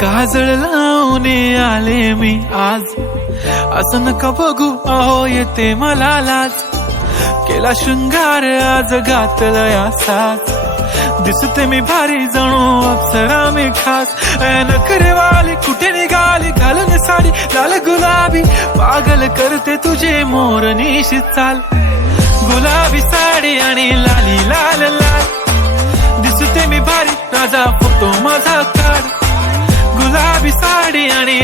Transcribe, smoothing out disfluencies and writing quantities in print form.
काजळ लावून आले मी आज, असं नका बघू अहो येते मला लाज. केला शृंगार आज घातलाय असाच, दिसते मी भारी जणू अप्सरा मी खास. नखरेवाली कुठे निघाली घालून साडी लाल गुलाबी, पागल करते तुझे मोरनीशी चाल. गुलाबी साडी आणि लाली लाल लाल, दिसते मी भारी राजा फोटो माझा काढ. गुलाबी साडी आणि